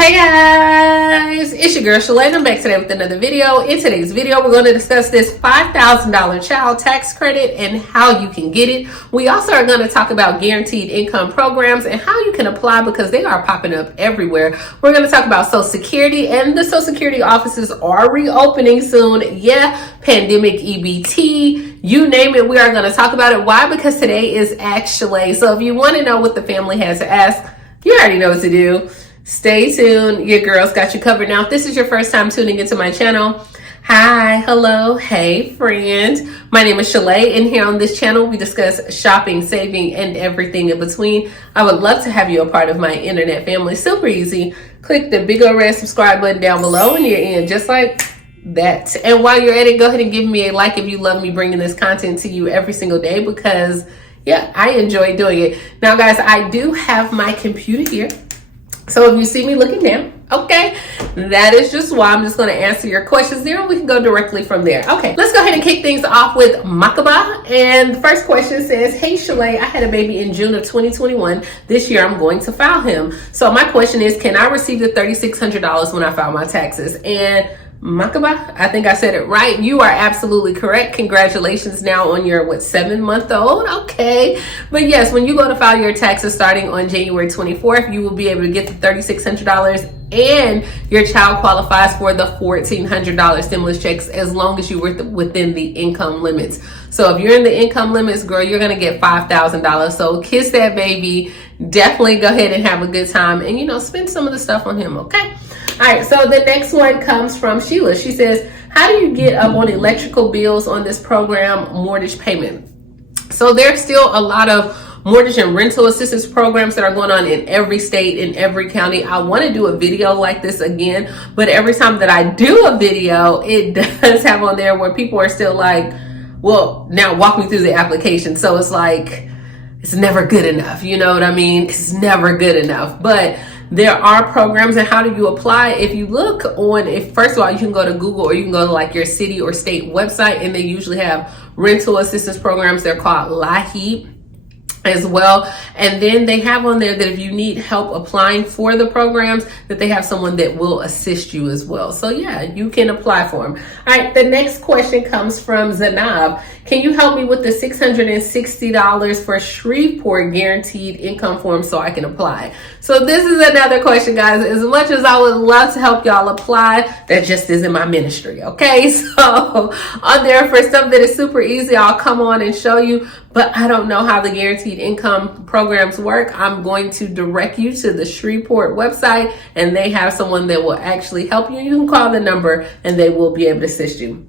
Hey guys, it's your girl Shalae, and I'm back today with another video. In today's video, we're going to discuss this $5,000 child tax credit and how you can get it. We also are going to talk about guaranteed income programs and how you can apply because they are popping up everywhere. We're going to talk about Social Security, and the Social Security offices are reopening soon. Yeah, pandemic, EBT, you name it, we are going to talk about it. Why? Because today is Ask Shalae. So if you want to know what the family has to ask, you already know what to do. Stay tuned. Your girl's got you covered. Now, if this is your first time tuning into my channel, hi, hello, hey, friend. My name is Shalae, and here on this channel, we discuss shopping, saving, and everything in between. I would love to have you a part of my internet family. Super easy. Click the big old red subscribe button down below, and you're in just like that. And while you're at it, go ahead and give me a like if you love me bringing this content to you every single day because, yeah, I enjoy doing it. Now, guys, I do have my computer here. So if you see me looking down, okay, that is just why. I'm just going to answer your questions there, and we can go directly from there. Okay, let's go ahead and kick things off with Makaba. And the first question says, hey, Shalae, I had a baby in June of 2021. This year, I'm going to file him. So my question is, can I receive the $3,600 when I file my taxes? And Makaba, I think I said it right. You are absolutely correct. Congratulations now on your, 7-month-old? Okay. But yes, when you go to file your taxes starting on January 24th, you will be able to get the $3,600 and your child qualifies for the $1,400 stimulus checks as long as you were within the income limits. So if you're in the income limits, girl, you're going to get $5,000. So kiss that baby. Definitely go ahead and have a good time and, spend some of the stuff on him. Okay. All right, so the next one comes from Sheila. She says, how do you get up on electrical bills on this program mortgage payment? So there's still a lot of mortgage and rental assistance programs that are going on in every state, in every county. I want to do a video like this again, but every time that I do a video, it does have on there where people are still like, well, now walk me through the application. So it's like, it's never good enough. You know what I mean? It's never good enough. But there are programs, and how do you apply? If you look on, first of all, you can go to Google or you can go to like your city or state website, and they usually have rental assistance programs. They're called LIHEAP as well. And then they have on there that if you need help applying for the programs, that they have someone that will assist you as well. So yeah, you can apply for them. All right, the next question comes from Zanab. Can you help me with the $660 for Shreveport guaranteed income form so I can apply? So this is another question, guys. As much as I would love to help y'all apply, that just isn't my ministry, okay? So on there, for stuff that is super easy, I'll come on and show you, but I don't know how the guaranteed income programs work. I'm going to direct you to the Shreveport website, and they have someone that will actually help you. You can call the number and they will be able to assist you.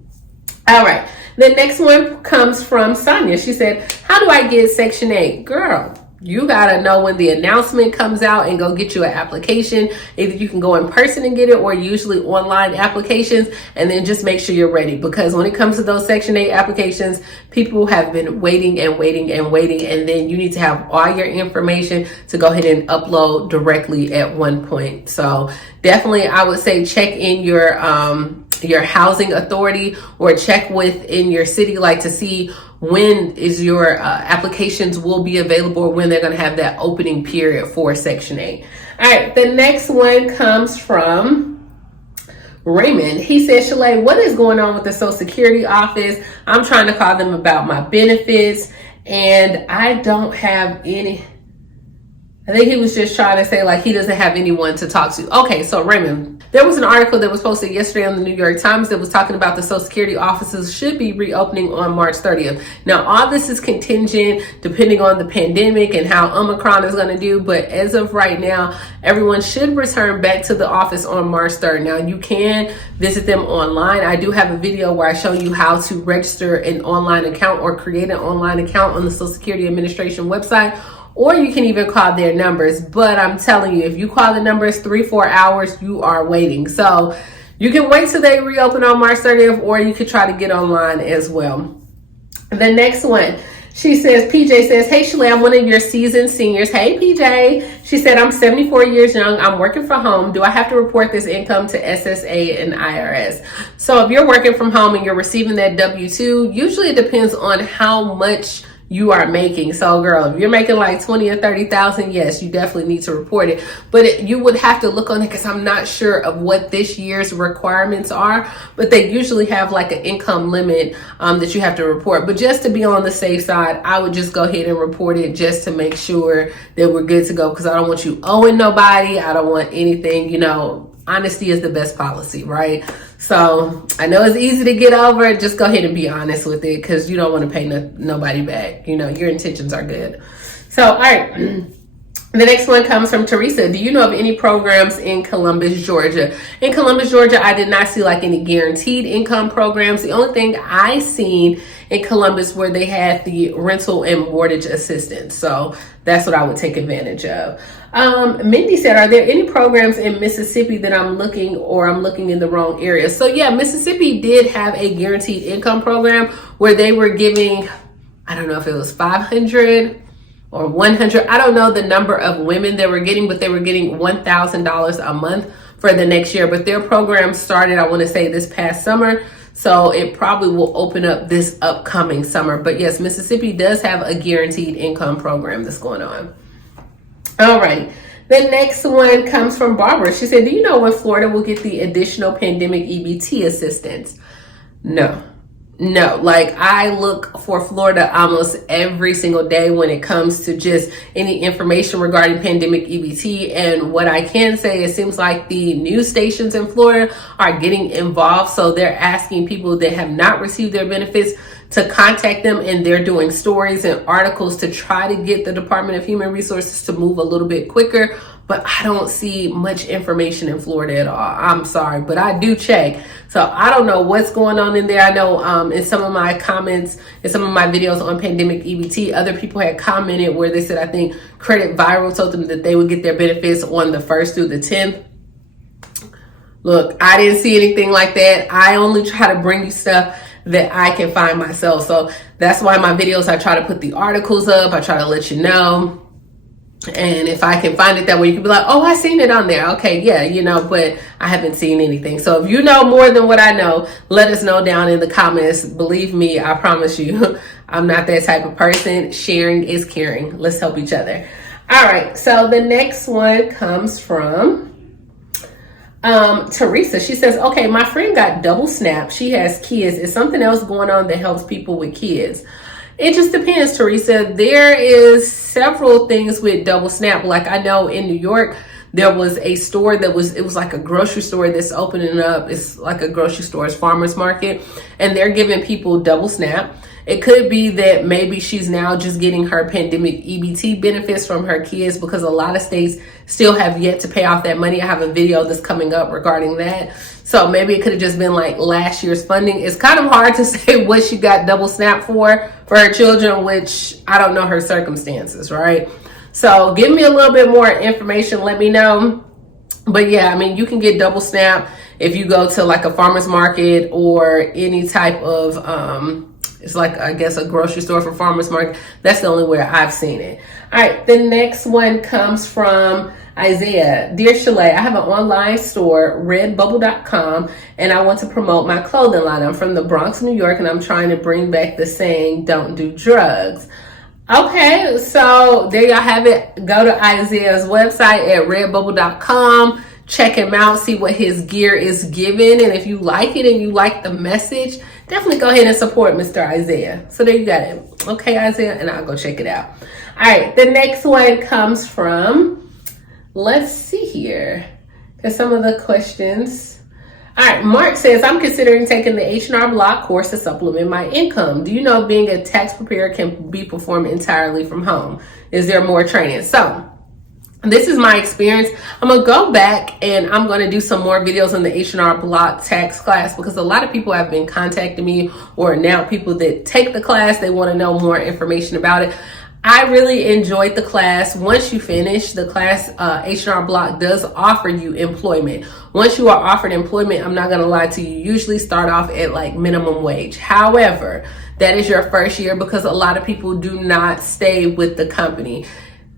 All right. The next one comes from Sonia. She said, how do I get Section 8? Girl, you got to know when the announcement comes out and go get you an application. Either you can go in person and get it, or usually online applications, and then just make sure you're ready. Because when it comes to those Section 8 applications, people have been waiting and waiting and waiting, and then you need to have all your information to go ahead and upload directly at one point. So definitely, I would say check in your housing authority or check within your city, like to see when is your applications will be available, or when they're going to have that opening period for Section 8. All right, the next one comes from Raymond. He says, Shalae, what is going on with the Social Security office? I'm trying to call them about my benefits, and I don't have any. I think he was just trying to say like he doesn't have anyone to talk to. Okay, so Raymond, there was an article that was posted yesterday on the New York Times that was talking about the Social Security offices should be reopening on March 30th. Now, all this is contingent depending on the pandemic and how Omicron is going to do. But as of right now, everyone should return back to the office on March 3rd. Now, you can visit them online. I do have a video where I show you how to register an online account or create an online account on the Social Security Administration website. Or you can even call their numbers. But I'm telling you, if you call the numbers 3-4 hours, you are waiting. So you can wait till they reopen on March 30th, or you could try to get online as well. The next one, she says, PJ says, hey, Shalae, I'm one of your seasoned seniors. Hey, PJ. She said, I'm 74 years young. I'm working from home. Do I have to report this income to SSA and IRS? So if you're working from home and you're receiving that W-2, usually it depends on how much you are making. So girl, if you're making like 20 or 30,000, yes, you definitely need to report it. But you would have to look on it, because I'm not sure of what this year's requirements are, but they usually have like an income limit that you have to report. But just to be on the safe side, I would just go ahead and report it, just to make sure that we're good to go, because I don't want you owing nobody. I don't want anything, you know. Honesty is the best policy, right? So I know it's easy to get over. Just go ahead and be honest with it, because you don't want to pay nobody back. You know, your intentions are good. So, all right. The next one comes from Teresa. Do you know of any programs in Columbus, Georgia? In Columbus, Georgia, I did not see like any guaranteed income programs. The only thing I seen in Columbus where they had the rental and mortgage assistance. So that's what I would take advantage of. Mindy said, are there any programs in Mississippi that I'm looking, or I'm looking in the wrong area? So yeah, Mississippi did have a guaranteed income program where they were giving, I don't know if it was 500 or 100. I don't know the number of women they were getting, but they were getting $1,000 a month for the next year. But their program started, I want to say, this past summer. So it probably will open up this upcoming summer. But yes, Mississippi does have a guaranteed income program that's going on. All right. The next one comes from Barbara. She said, do you know when Florida will get the additional pandemic EBT assistance? No. Like, I look for Florida almost every single day when it comes to just any information regarding pandemic EBT. And what I can say, it seems like the news stations in Florida are getting involved. So they're asking people that have not received their benefits to contact them, and they're doing stories and articles to try to get the Department of Human Resources to move a little bit quicker. But I don't see much information in Florida at all. I'm sorry, but I do check. So I don't know what's going on in there. I know in some of my comments, in some of my videos on pandemic EBT, other people had commented where they said, I think Credit Viral told them that they would get their benefits on the 1st through the 10th. Look, I didn't see anything like that. I only try to bring you stuff that I can find myself. So that's why my videos, I try to put the articles up. I try to let you know. And if I can find it that way, you can be like, oh, I seen it on there. Okay, yeah, you know, but I haven't seen anything. So if you know more than what I know, let us know down in the comments. Believe me, I promise you, I'm not that type of person. Sharing is caring. Let's help each other. All right, so the next one comes from Teresa. She says, okay, my friend got double snap. She has kids. Is something else going on that helps people with kids? It just depends, Teresa. There is several things with double snap. Like, I know in New York, there was a store it was like a grocery store that's opening up. It's like a grocery store, it's farmer's market, and they're giving people double snap. It could be that maybe she's now just getting her pandemic EBT benefits from her kids, because a lot of states still have yet to pay off that money. I have a video that's coming up regarding that. So maybe it could have just been like last year's funding. It's kind of hard to say what she got double snap for her children, which I don't know her circumstances, right? So give me a little bit more information. Let me know. But yeah, I mean, you can get double snap if you go to like a farmer's market or any type of, it's like, I guess, a grocery store for farmer's market. That's the only way I've seen it. All right, the next one comes from Isaiah. Dear Shalae, I have an online store, redbubble.com, and I want to promote my clothing line. I'm from the Bronx, New York, and I'm trying to bring back the saying, don't do drugs. Okay, so there y'all have it. Go to Isaiah's website at redbubble.com. Check him out, see what his gear is giving. And if you like it and you like the message, definitely go ahead and support Mr. Isaiah. So there you got it. Okay, Isaiah, and I'll go check it out. All right, the next one comes from, let's see here, because some of the questions. All right, Mark says, I'm considering taking the H&R Block course to supplement my income. Do you know being a tax preparer can be performed entirely from home? Is there more training? So this is my experience. I'm going to go back and I'm going to do some more videos on the H&R Block tax class, because a lot of people have been contacting me, or now people that take the class, they want to know more information about it. I really enjoyed the class. Once you finish the class, H&R Block does offer you employment. Once you are offered employment, I'm not going to lie to you, usually start off at like minimum wage. However, that is your first year, because a lot of people do not stay with the company.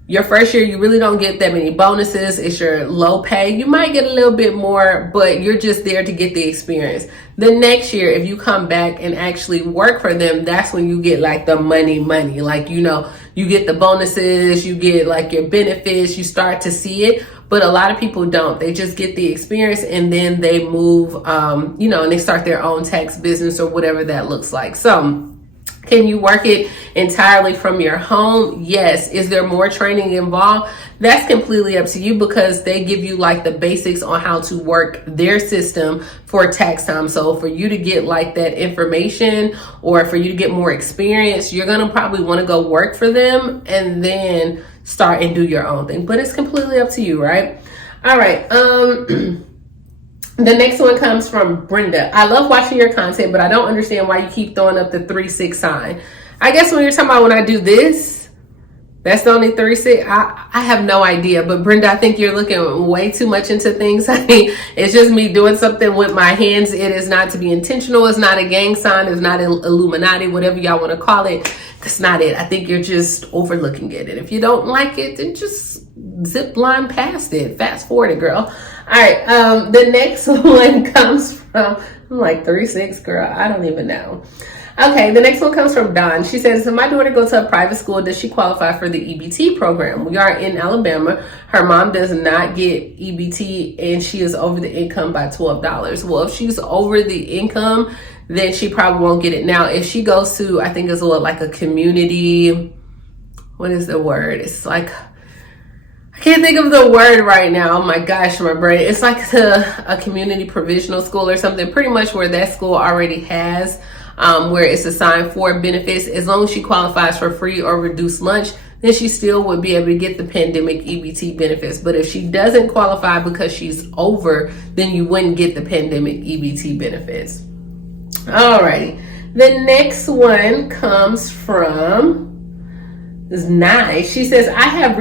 Your first year, you really don't get that many bonuses. It's your low pay. You might get a little bit more, but you're just there to get the experience. The next year, if you come back and actually work for them, that's when you get like the money. Like, you know, you get the bonuses, you get like your benefits, you start to see it. But a lot of people don't. They just get the experience and then they move, you know, and they start their own tax business or whatever that looks like. So, can you work it entirely from your home? Yes. Is there more training involved? That's completely up to you, because they give you like the basics on how to work their system for tax time. So for you to get like that information, or for you to get more experience, you're going to probably want to go work for them and then start and do your own thing. But it's completely up to you, right? All right. The next one comes from Brenda. I love watching your content, but I don't understand why you keep throwing up the 3-6 sign. I guess when you're talking about when I do this, that's the only 3-6. I have no idea. But Brenda, I think you're looking way too much into things. I mean, it's just me doing something with my hands. It is not to be intentional. It's not a gang sign. It's not Illuminati, whatever y'all want to call it. That's not it. I think you're just overlooking it. And if you don't like it, then just zip line past it. Fast forward it, girl. All right, the next one comes from, I'm like 3-6, girl, I don't even know. Okay, the next one comes from Dawn. She says, if my daughter goes to a private school, does she qualify for the EBT program? We are in Alabama. Her mom does not get EBT, and she is over the income by $12. Well, if she's over the income, then she probably won't get it. Now, if she goes to, I think it's like a community, what is the word? It's like, I can't think of the word right now. Oh my gosh, my brain. It's like a community provisional school or something, pretty much where that school already has, where it's assigned for benefits. As long as she qualifies for free or reduced lunch, then she still would be able to get the pandemic EBT benefits. But if she doesn't qualify because she's over, then you wouldn't get the pandemic EBT benefits. Alrighty. The next one comes from Ssdi. She says, I have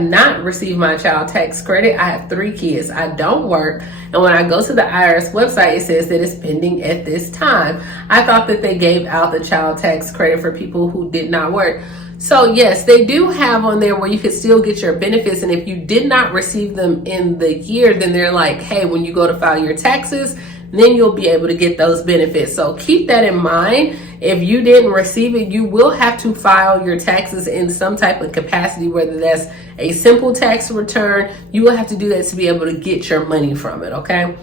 not received my child tax credit. I have 3 kids. I don't work. And when I go to the IRS website, it says that it's pending at this time. I thought that they gave out the child tax credit for people who did not work. So yes, they do have on there where you can still get your benefits. And if you did not receive them in the year, then they're like, hey, when you go to file your taxes, then you'll be able to get those benefits. So keep that in mind. If you didn't receive it, you will have to file your taxes in some type of capacity, whether that's a simple tax return. You will have to do that to be able to get your money from it, okay?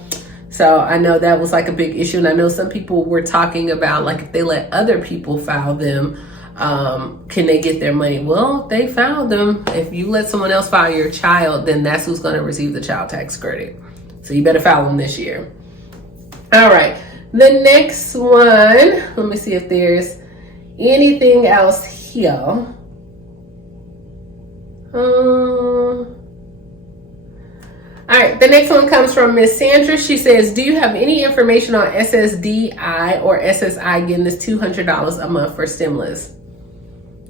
So I know that was like a big issue. And I know some people were talking about, like, if they let other people file them, can they get their money? Well, they filed them. If you let someone else file your child, then that's who's going to receive the child tax credit. So you better file them this year. All right, the next one, let me see if there's anything else here. All right, the next one comes from Miss Sandra. She says, do you have any information on Ssdi or SSI getting this $200 a month for stimulus?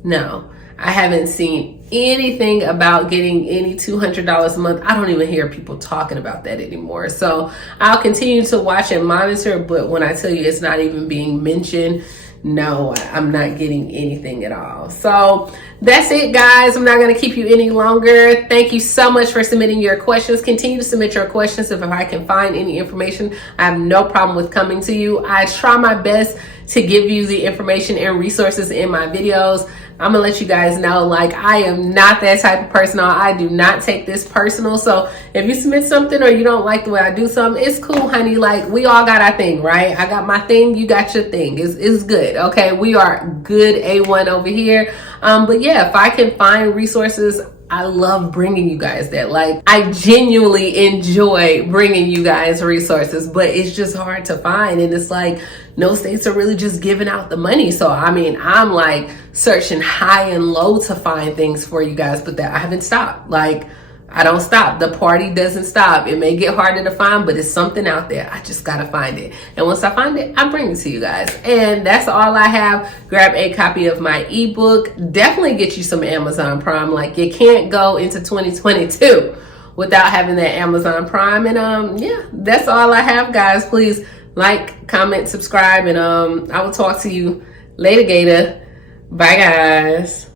No, I haven't seen anything about getting any $200 a month. I don't even hear people talking about that anymore. So I'll continue to watch and monitor, but when I tell you it's not even being mentioned, no, I'm not getting anything at all. So that's it, guys. I'm not going to keep you any longer. Thank you so much for submitting your questions. Continue to submit your questions. If I can find any information, I have no problem with coming to you. I try my best to give you the information and resources in my videos. I'm gonna let you guys know, like, I am not that type of person. I do not take this personal. So if you submit something or you don't like the way I do something, it's cool, honey. Like, we all got our thing, right? I got my thing, you got your thing. It's good, okay? We are good A1 over here. But yeah, if I can find resources, I love bringing you guys that. Like, I genuinely enjoy bringing you guys resources, but it's just hard to find. And it's like, no states are really just giving out the money. So, I mean, I'm like searching high and low to find things for you guys, but that I haven't stopped. Like, I don't stop. The party doesn't stop. It may get harder to find, but it's something out there. I just got to find it. And once I find it, I bring it to you guys. And that's all I have. Grab a copy of my ebook. Definitely get you some Amazon Prime. Like, you can't go into 2022 without having that Amazon Prime. And yeah, that's all I have, guys. Please like, comment, subscribe, and I will talk to you later, Gator. Bye, guys.